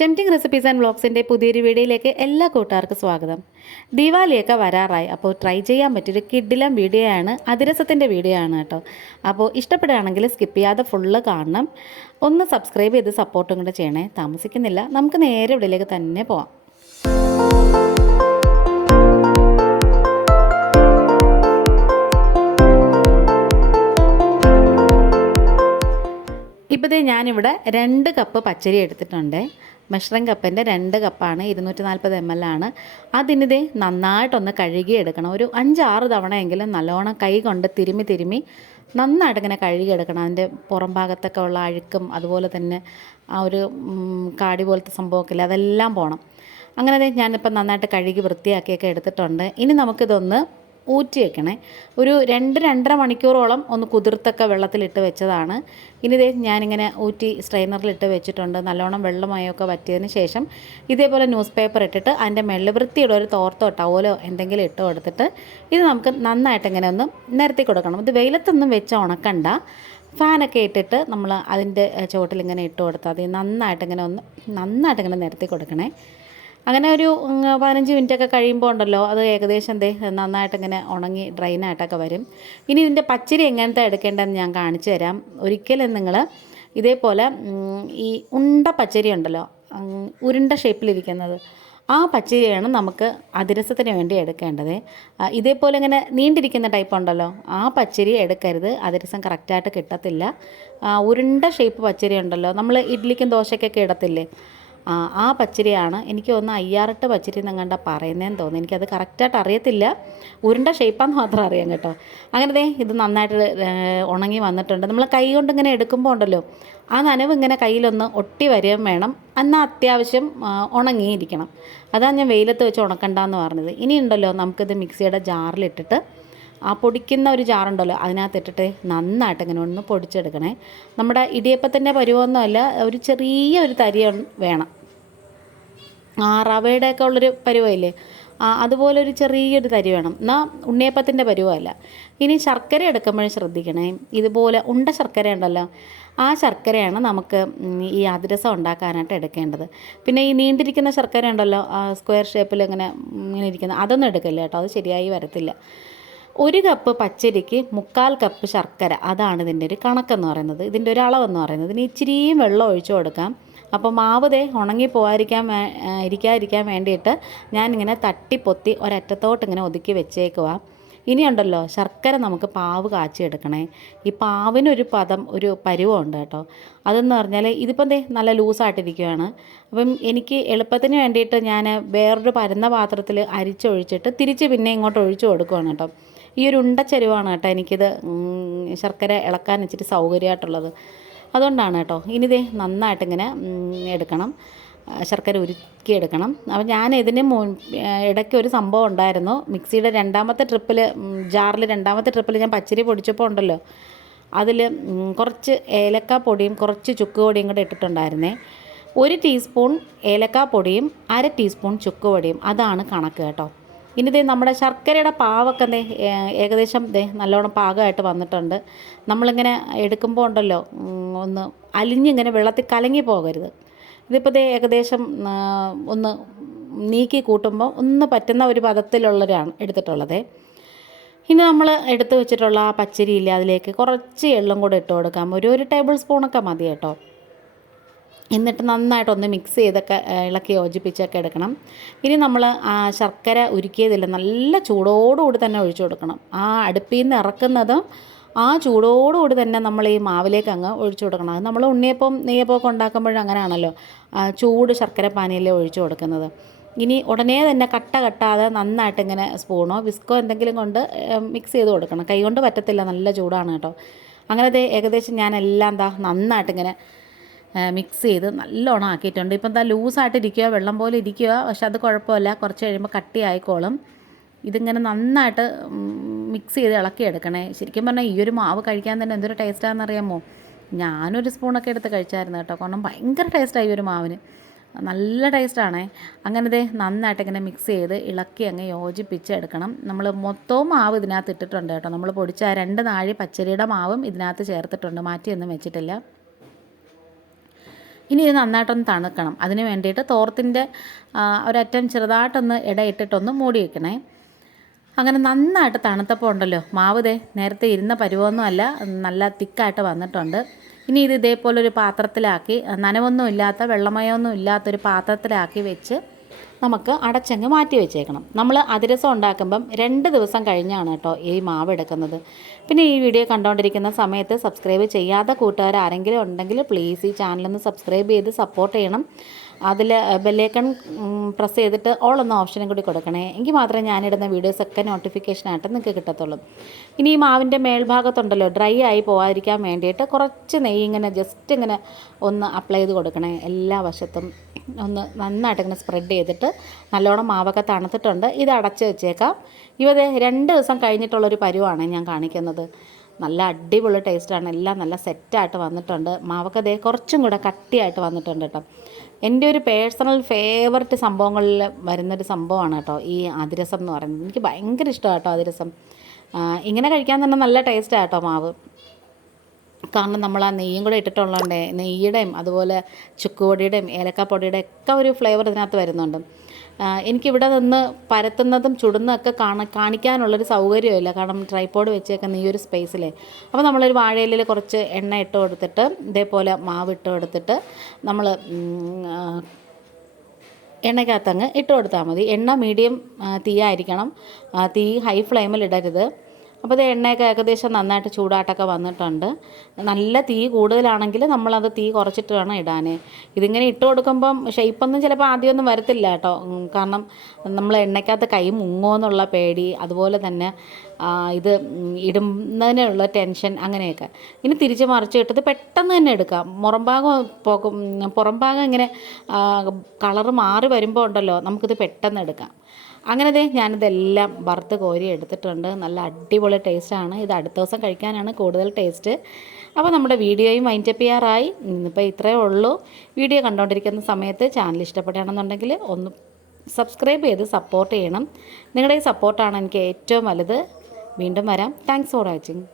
Tempting recipes and വ്ളോഗ്സിൻ്റെ പുതിയൊരു വീഡിയോയിലേക്ക് എല്ലാ കൂട്ടുകാർക്കും സ്വാഗതം. ദീപാവലിയൊക്കെ വരാറായി. അപ്പോൾ ട്രൈ ചെയ്യാൻ പറ്റിയൊരു കിഡിലം വീഡിയോ ആണ്, അതിരസത്തിൻ്റെ വീഡിയോ ആണ് കേട്ടോ. അപ്പോൾ ഇഷ്ടപ്പെടുകയാണെങ്കിൽ സ്കിപ്പ് ചെയ്യാതെ ഫുള്ള് കാണണം. ഒന്ന് സബ്സ്ക്രൈബ് ചെയ്ത് സപ്പോർട്ടും കൂടെ ചെയ്യണേ. താമസിക്കുന്നില്ല, നമുക്ക് നേരെ വീഡിയോയിലേക്ക് തന്നെ പോവാം. ഇപ്പോഴത്തെ ഞാനിവിടെ 2 കപ്പ് പച്ചരി എടുത്തിട്ടുണ്ട്. മെഷറിംഗ് കപ്പിൻ്റെ 2 കപ്പാണ്, 240 ml ആണ്. അതിനിതേ നന്നായിട്ടൊന്ന് കഴുകിയെടുക്കണം. ഒരു 5-6 തവണയെങ്കിലും നല്ലോണം കൈ കൊണ്ട് തിരുമ്മി നന്നായിട്ട് ഇങ്ങനെ കഴുകിയെടുക്കണം. അതിൻ്റെ പുറം ഭാഗത്തൊക്കെ ഉള്ള അഴുക്കും അതുപോലെ തന്നെ ആ ഒരു കാടി പോലത്തെ സംഭവമൊക്കെ ഇല്ല, അതെല്ലാം പോകണം. അങ്ങനെ ഞാനിപ്പോൾ നന്നായിട്ട് കഴുകി വൃത്തിയാക്കിയൊക്കെ എടുത്തിട്ടുണ്ട്. ഇനി നമുക്കിതൊന്ന് ഊറ്റി വെക്കണേ. ഒരു 2-2.5 മണിക്കൂറോളം ഒന്ന് കുതിർത്തൊക്കെ വെള്ളത്തിലിട്ട് വെച്ചതാണ്. ഇനി ഞാനിങ്ങനെ ഊറ്റി സ്ട്രെയിനറിലിട്ട് വെച്ചിട്ടുണ്ട്. നല്ലോണം വെള്ളമയമൊക്കെ വറ്റിയതിന് ശേഷം ഇതേപോലെ ന്യൂസ് പേപ്പർ ഇട്ടിട്ട് അതിൻ്റെ മേളിൽ വൃത്തിയുടെ ഒരു തോർത്തോ ടവലോ എന്തെങ്കിലും ഇട്ട് കൊടുത്തിട്ട് ഇത് നമുക്ക് നന്നായിട്ട് ഇങ്ങനെ ഒന്ന് നിരത്തി കൊടുക്കണം. ഇത് വെയിലത്തൊന്നും വെച്ച് ഉണക്കണ്ട, ഫാനൊക്കെ ഇട്ടിട്ട് നമ്മൾ അതിൻ്റെ ചുവട്ടിലിങ്ങനെ ഇട്ട് കൊടുത്താൽ അത് നന്നായിട്ടിങ്ങനെ നിരത്തി കൊടുക്കണേ. അങ്ങനെ ഒരു 15 മിനിറ്റൊക്കെ കഴിയുമ്പോൾ ഉണ്ടല്ലോ, അത് ഏകദേശം നന്നായിട്ടിങ്ങനെ ഉണങ്ങി ഡ്രൈനായിട്ടൊക്കെ വരും. ഇനി ഇതിൻ്റെ പച്ചരി എങ്ങനത്തെ എടുക്കേണ്ടതെന്ന് ഞാൻ കാണിച്ചു തരാം. ഒരിക്കലും നിങ്ങൾ ഇതേപോലെ ഈ ഉണ്ട പച്ചരി ഉണ്ടല്ലോ, ഉരുണ്ട ഷേപ്പിലിരിക്കുന്നത്, ആ പച്ചരിയാണ് നമുക്ക് അതിരസത്തിന് വേണ്ടി എടുക്കേണ്ടത്. ഇതേപോലെ ഇങ്ങനെ നീണ്ടിരിക്കുന്ന ടൈപ്പ് ഉണ്ടല്ലോ, ആ പച്ചരി എടുക്കരുത്, അതിരസം കറക്റ്റായിട്ട് കിട്ടത്തില്ല. ഉരുണ്ട ഷേപ്പ് പച്ചരി ഉണ്ടല്ലോ, നമ്മൾ ഇഡ്ലിക്കും ദോശയ്ക്കൊക്കെ ഇടത്തില്ലേ, ആ പച്ചരിയാണ്. എനിക്ക് തോന്നുന്നു 5-6 പച്ചരി എന്നങ്ങാണ്ട പറയുന്നതെന്ന് തോന്നുന്നു. എനിക്കത് കറക്റ്റായിട്ട് അറിയത്തില്ല, ഉരുണ്ട ഷേപ്പാന്ന് മാത്രം അറിയാം കേട്ടോ. അങ്ങനെ ഇത് നന്നായിട്ട് ഉണങ്ങി വന്നിട്ടുണ്ട്. നമ്മൾ കൈ കൊണ്ട് ഇങ്ങനെ എടുക്കുമ്പോൾ ഉണ്ടല്ലോ, ആ നനവ് ഇങ്ങനെ കയ്യിലൊന്ന് ഒട്ടി വരികയും വേണം, എന്നാൽ അത്യാവശ്യം ഉണങ്ങിയിരിക്കണം. അതാണ് ഞാൻ വെയിലത്ത് വെച്ച് ഉണക്കണ്ടെന്ന് പറഞ്ഞത്. ഇനി ഉണ്ടല്ലോ, നമുക്കിത് മിക്സിയുടെ ജാറിലിട്ടിട്ട് ആ പൊടിക്കുന്ന ഒരു ജാറുണ്ടല്ലോ, അതിനകത്തിട്ടിട്ട് നന്നായിട്ട് ഇങ്ങനെ ഒന്ന് പൊടിച്ചെടുക്കണേ. നമ്മുടെ ഇടിയപ്പത്തിൻ്റെ പരുവമൊന്നുമല്ല, ഒരു ചെറിയൊരു തരി വേണം. റവയുടെയൊക്കെ ഉള്ളൊരു പരുവമില്ലേ, അതുപോലെ ഒരു ചെറിയൊരു തരി വേണം, എന്നാൽ ഉണ്ണിയപ്പത്തിൻ്റെ പരുവമല്ല. ഇനി ശർക്കര എടുക്കുമ്പോഴും ശ്രദ്ധിക്കണേ. ഇതുപോലെ ഉണ്ട ശർക്കര ഉണ്ടല്ലോ, ആ ശർക്കരയാണ് നമുക്ക് ഈ അതിരസം ഉണ്ടാക്കാനായിട്ട് എടുക്കേണ്ടത്. പിന്നെ ഈ നീണ്ടിരിക്കുന്ന ശർക്കര ഉണ്ടല്ലോ, സ്ക്വയർ ഷേപ്പിൽ ഇങ്ങനെ ഇരിക്കുന്ന, അതൊന്നും എടുക്കില്ല കേട്ടോ, അത് ശരിയായി വരത്തില്ല. 1 കപ്പ് പച്ചരിക്ക് 1/4 കപ്പ് ശർക്കര, അതാണ് ഇതിൻ്റെ ഒരു കണക്കെന്ന് പറയുന്നത്, ഇതിൻ്റെ ഒരു അളവെന്ന് പറയുന്നത്. ഇനി ഇച്ചിരിയും വെള്ളം ഒഴിച്ചു കൊടുക്കാം. അപ്പോൾ മാവ് ഉണങ്ങി ഇരിക്കാതിരിക്കാൻ വേണ്ടിയിട്ട് ഞാനിങ്ങനെ തട്ടിപ്പൊത്തി ഒരറ്റത്തോട്ട് ഇങ്ങനെ ഒതുക്കി വെച്ചേക്കുക. ഇനിയുണ്ടല്ലോ, ശർക്കര നമുക്ക് പാവ് കാച്ചിയെടുക്കണേ. ഈ പാവിനൊരു ഒരു പരുവമുണ്ട് കേട്ടോ. അതെന്ന് പറഞ്ഞാൽ ഇതിപ്പം നല്ല ലൂസായിട്ടിരിക്കുകയാണ്. അപ്പം എനിക്ക് എളുപ്പത്തിന് വേണ്ടിയിട്ട് ഞാൻ വേറൊരു പരന്ന പാത്രത്തിൽ അരിച്ചൊഴിച്ചിട്ട് തിരിച്ച് പിന്നെ ഇങ്ങോട്ട് ഒഴിച്ചു കൊടുക്കുകയാണ് കേട്ടോ. ഈ ഒരു ഉണ്ടച്ചെരുവാണ് കേട്ടോ എനിക്കിത് ശർക്കര ഇളക്കാൻ ഇച്ചിരി സൗകര്യമായിട്ടുള്ളത്, അതുകൊണ്ടാണ് കേട്ടോ. ഇനി നന്നായിട്ടിങ്ങനെ എടുക്കണം, ശർക്കര ഉരുക്കിയെടുക്കണം. അപ്പോൾ ഞാൻ ഇതിന് ഇടയ്ക്ക് ഒരു സംഭവം ഉണ്ടായിരുന്നു. മിക്സിയുടെ 2ാമത്തെ ട്രിപ്പിൽ, ജാറിൽ 2ാമത്തെ ട്രിപ്പിൽ ഞാൻ പച്ചരി പൊടിച്ചപ്പോൾ ഉണ്ടല്ലോ, അതിൽ കുറച്ച് ഏലക്കാപ്പൊടിയും കുറച്ച് ചുക്ക് പൊടിയും കൂടെ ഇട്ടിട്ടുണ്ടായിരുന്നേ. 1 ടീസ്പൂൺ ഏലക്കാപ്പൊടിയും 1/2 ടീസ്പൂൺ ചുക്ക് പൊടിയും, അതാണ് കണക്ക് കേട്ടോ. ഇനി നമ്മുടെ ശർക്കരയുടെ പാവൊക്കെ ഏകദേശം നല്ലോണം പാകമായിട്ട് വന്നിട്ടുണ്ട്. നമ്മളിങ്ങനെ എടുക്കുമ്പോൾ ഉണ്ടല്ലോ, ഒന്ന് അലിഞ്ഞിങ്ങനെ വെള്ളത്തിൽ കലങ്ങി പോകരുത്. ഇതിപ്പോൾ ഏകദേശം ഒന്ന് നീക്കി കൂട്ടുമ്പോൾ ഒന്ന് പറ്റുന്ന ഒരു പദത്തിലുള്ളവരാണ് എടുത്തിട്ടുള്ളത്. ഇനി നമ്മൾ എടുത്തു വെച്ചിട്ടുള്ള ആ പച്ചരിയില്ല, അതിലേക്ക് കുറച്ച് എള്ളും കൂടെ ഇട്ട് കൊടുക്കാം. ഒരു ടേബിൾ സ്പൂണൊക്കെ മതി കേട്ടോ. എന്നിട്ട് നന്നായിട്ടൊന്ന് മിക്സ് ചെയ്തൊക്കെ ഇളക്കി യോജിപ്പിച്ചൊക്കെ എടുക്കണം. ഇനി നമ്മൾ ആ ശർക്കര ഉരുക്കിയതില്ല, നല്ല ചൂടോടുകൂടി തന്നെ ഒഴിച്ചു കൊടുക്കണം. ആ അടുപ്പിൽ നിന്ന് ഇറക്കുന്നതും ആ ചൂടോടുകൂടി തന്നെ നമ്മൾ ഈ മാവിലേക്ക് അങ്ങ് ഒഴിച്ചു കൊടുക്കണം. അത് നമ്മൾ ഉണ്ണിയപ്പം നെയ്യപ്പമൊക്കെ ഉണ്ടാക്കുമ്പോഴും അങ്ങനെയാണല്ലോ, ചൂട് ശർക്കര പാനിയിലേ ഒഴിച്ചു കൊടുക്കുന്നത്. ഇനി ഉടനെ തന്നെ കട്ടാതെ നന്നായിട്ട് ഇങ്ങനെ സ്പൂണോ വിസ്കോ എന്തെങ്കിലും കൊണ്ട് മിക്സ് ചെയ്ത് കൊടുക്കണം. കൈ കൊണ്ട് പറ്റത്തില്ല, നല്ല ചൂടാണ് കേട്ടോ. അങ്ങനെ ഏകദേശം ഞാനെല്ലാം നന്നായിട്ടിങ്ങനെ മിക്സ് ചെയ്ത് നല്ലോണം ആക്കിയിട്ടുണ്ട്. ഇപ്പം ലൂസായിട്ടിരിക്കുക, വെള്ളം പോലെ ഇരിക്കുക, പക്ഷെ അത് കുഴപ്പമില്ല, കുറച്ച് കഴിയുമ്പോൾ കട്ടി ആയിക്കോളും. ഇതിങ്ങനെ നന്നായിട്ട് മിക്സ് ചെയ്ത് ഇളക്കിയെടുക്കണേ. ശരിക്കും പറഞ്ഞാൽ ഈ ഒരു മാവ് കഴിക്കാൻ തന്നെ എന്തൊരു ടേസ്റ്റാണെന്നറിയാമോ. ഞാനൊരു സ്പൂണൊക്കെ എടുത്ത് കഴിച്ചായിരുന്നു കേട്ടോ, കാരണം ഭയങ്കര ടേസ്റ്റായി ഈ ഒരു മാവിന്, നല്ല ടേസ്റ്റാണേ. അങ്ങനെ നന്നായിട്ട് ഇങ്ങനെ മിക്സ് ചെയ്ത് ഇളക്കി അങ്ങ് യോജിപ്പിച്ചെടുക്കണം. നമ്മൾ മൊത്തവും മാവ് ഇതിനകത്ത് ഇട്ടിട്ടുണ്ട് കേട്ടോ. നമ്മൾ പൊടിച്ച 2 നാഴി പച്ചരിയുടെ മാവും ഇതിനകത്ത് ചേർത്തിട്ടുണ്ട്, മാറ്റിയൊന്നും വെച്ചിട്ടില്ല. ഇനി ഇത് നന്നായിട്ടൊന്ന് തണുക്കണം. അതിന് വേണ്ടിയിട്ട് തോർത്തിൻ്റെ ഒരറ്റം ചെറുതായിട്ടൊന്ന് ഇടയിട്ടിട്ടൊന്ന് മൂടി വയ്ക്കണേ. അങ്ങനെ നന്നായിട്ട് തണുത്തപ്പോൾ ഉണ്ടല്ലോ മാവ് നേരത്തെ ഇരുന്ന പരുവമൊന്നും അല്ല, നല്ല തിക്കായിട്ട് വന്നിട്ടുണ്ട്. ഇനി ഇത് ഇതേപോലൊരു പാത്രത്തിലാക്കി, നനവൊന്നും ഇല്ലാത്ത വെള്ളമയമൊന്നും ഇല്ലാത്തൊരു പാത്രത്തിലാക്കി വെച്ച് നമുക്ക് അടച്ചങ്ങ് മാറ്റി വെച്ചേക്കണം. നമ്മൾ അതിരസം ഉണ്ടാക്കുമ്പം 2 ദിവസം കഴിഞ്ഞാണ് കേട്ടോ ഈ മാവ് എടുക്കുന്നത്. പിന്നെ ഈ വീഡിയോ കണ്ടുകൊണ്ടിരിക്കുന്ന സമയത്ത് സബ്സ്ക്രൈബ് ചെയ്യാത്ത കൂട്ടുകാർ ആരെങ്കിലും ഉണ്ടെങ്കിൽ പ്ലീസ് ഈ ചാനലൊന്ന് സബ്സ്ക്രൈബ് ചെയ്ത് സപ്പോർട്ട് ചെയ്യണം. അതിൽ ബെല്ലൈക്കൺ പ്രസ് ചെയ്തിട്ട് ഓൾ എന്ന ഓപ്ഷനും കൂടി കൊടുക്കണേ. എങ്കിൽ മാത്രമേ ഞാനിടുന്ന വീഡിയോസൊക്കെ നോട്ടിഫിക്കേഷനായിട്ട് നിങ്ങൾക്ക് കിട്ടത്തുള്ളൂ. ഇനി ഈ മാവിൻ്റെ മേൽഭാഗത്തുണ്ടല്ലോ ഡ്രൈ ആയി പോകാതിരിക്കാൻ വേണ്ടിയിട്ട് കുറച്ച് നെയ്യ് ഇങ്ങനെ ജസ്റ്റ് ഇങ്ങനെ ഒന്ന് അപ്ലൈ ചെയ്ത് കൊടുക്കണേ. എല്ലാ വശത്തും ഒന്ന് നന്നായിട്ട് ഇങ്ങനെ സ്പ്രെഡ് ചെയ്തിട്ട് നല്ലോണം മാവൊക്കെ തണുത്തിട്ടുണ്ട്. ഇത് അടച്ച് വെച്ചേക്കാം. ഇവ 2 ദിവസം കഴിഞ്ഞിട്ടുള്ളൊരു പരുവാണ് ഞാൻ കാണിക്കുന്നത്. നല്ല അടിപൊളി ടേസ്റ്റാണ്. എല്ലാം നല്ല സെറ്റായിട്ട് വന്നിട്ടുണ്ട്. മാവൊക്കെ കുറച്ചും കൂടെ കട്ടിയായിട്ട് വന്നിട്ടുണ്ട് കേട്ടോ. എൻ്റെ ഒരു പേഴ്സണൽ ഫേവററ്റ് സംഭവങ്ങളിൽ വരുന്നൊരു സംഭവമാണ് കേട്ടോ ഈ അതിരസം എന്ന് പറയുന്നത്. എനിക്ക് ഭയങ്കര ഇഷ്ടമാണ് കേട്ടോ അതിരസം. ഇങ്ങനെ കഴിക്കാൻ തന്നെ നല്ല ടേസ്റ്റാണ് കേട്ടോ മാവ്. കാരണം നമ്മൾ ആ നെയ്യും കൂടെ ഇട്ടിട്ടുള്ളതുകൊണ്ട് നെയ്യുടെയും അതുപോലെ ചുക്കുപൊടിയുടെയും ഏലക്കാപ്പൊടിയുടെ ഒക്കെ ഒരു ഫ്ലേവർ ഇതിനകത്ത് വരുന്നുണ്ട്. എനിക്കിവിടെ നിന്ന് പരത്തുന്നതും ചുടുന്നതൊക്കെ കാണിക്കാനുള്ളൊരു സൗകര്യമില്ല. കാരണം ട്രൈപോഡ് വെച്ചേക്കുന്ന ഈ ഒരു സ്പേസിലേ. അപ്പോൾ നമ്മളൊരു വാഴയിലയിൽ കുറച്ച് എണ്ണ ഇട്ട് കൊടുത്തിട്ട് ഇതേപോലെ മാവ് ഇട്ട് കൊടുത്തിട്ട് നമ്മൾ എണ്ണയ്ക്കകത്തങ്ങ് ഇട്ട് കൊടുത്താൽ മതി. എണ്ണ മീഡിയം തീയായിരിക്കണം, തീ ഹൈ ഫ്ലെയിമിൽ ഇടരുത്. അപ്പോൾ ഇത് എണ്ണയൊക്കെ ഏകദേശം നന്നായിട്ട് ചൂടായിട്ടൊക്കെ വന്നിട്ടുണ്ട്. നല്ല തീ കൂടുതലാണെങ്കിൽ നമ്മളത് തീ കുറച്ചിട്ട് വേണം ഇടാൻ. ഇതിങ്ങനെ ഇട്ട് കൊടുക്കുമ്പം ഷേപ്പൊന്നും ചിലപ്പോൾ ആദ്യമൊന്നും വരത്തില്ല കേട്ടോ. കാരണം നമ്മൾ എണ്ണയ്ക്കകത്ത് കൈ മുങ്ങുമോ എന്നുള്ള പേടി, അതുപോലെ തന്നെ ഇത് ഇടുന്നതിനുള്ള ടെൻഷൻ, അങ്ങനെയൊക്കെ. ഇനി തിരിച്ച് മറിച്ച് ഇട്ടത് പെട്ടെന്ന് തന്നെ എടുക്കാം. പുറം ഭാഗം ഇങ്ങനെ കളറ് മാറി വരുമ്പോൾ ഉണ്ടല്ലോ നമുക്കിത് പെട്ടെന്ന് എടുക്കാം. അങ്ങനെ ഞാനിതെല്ലാം വറുത്ത് കോരി എടുത്തിട്ടുണ്ട്. നല്ല അടിപൊളി ടേസ്റ്റാണ്. ഇത് അടുത്ത ദിവസം കഴിക്കാനാണ് കൂടുതൽ ടേസ്റ്റ്. അപ്പോൾ നമ്മുടെ വീഡിയോയും വൈൻഡപ്പ് ചെയ്യാറായി. ഇപ്പോൾ ഇത്രയേ ഉള്ളൂ. വീഡിയോ കണ്ടുകൊണ്ടിരിക്കുന്ന സമയത്ത് ചാനൽ ഇഷ്ടപ്പെടുകയാണെന്നുണ്ടെങ്കിൽ ഒന്ന് സബ്സ്ക്രൈബ് ചെയ്ത് സപ്പോർട്ട് ചെയ്യണം. നിങ്ങളുടെ ഈ സപ്പോർട്ടാണ് എനിക്ക് ഏറ്റവും വലുത്. വീണ്ടും വരാം. Thanks for watching.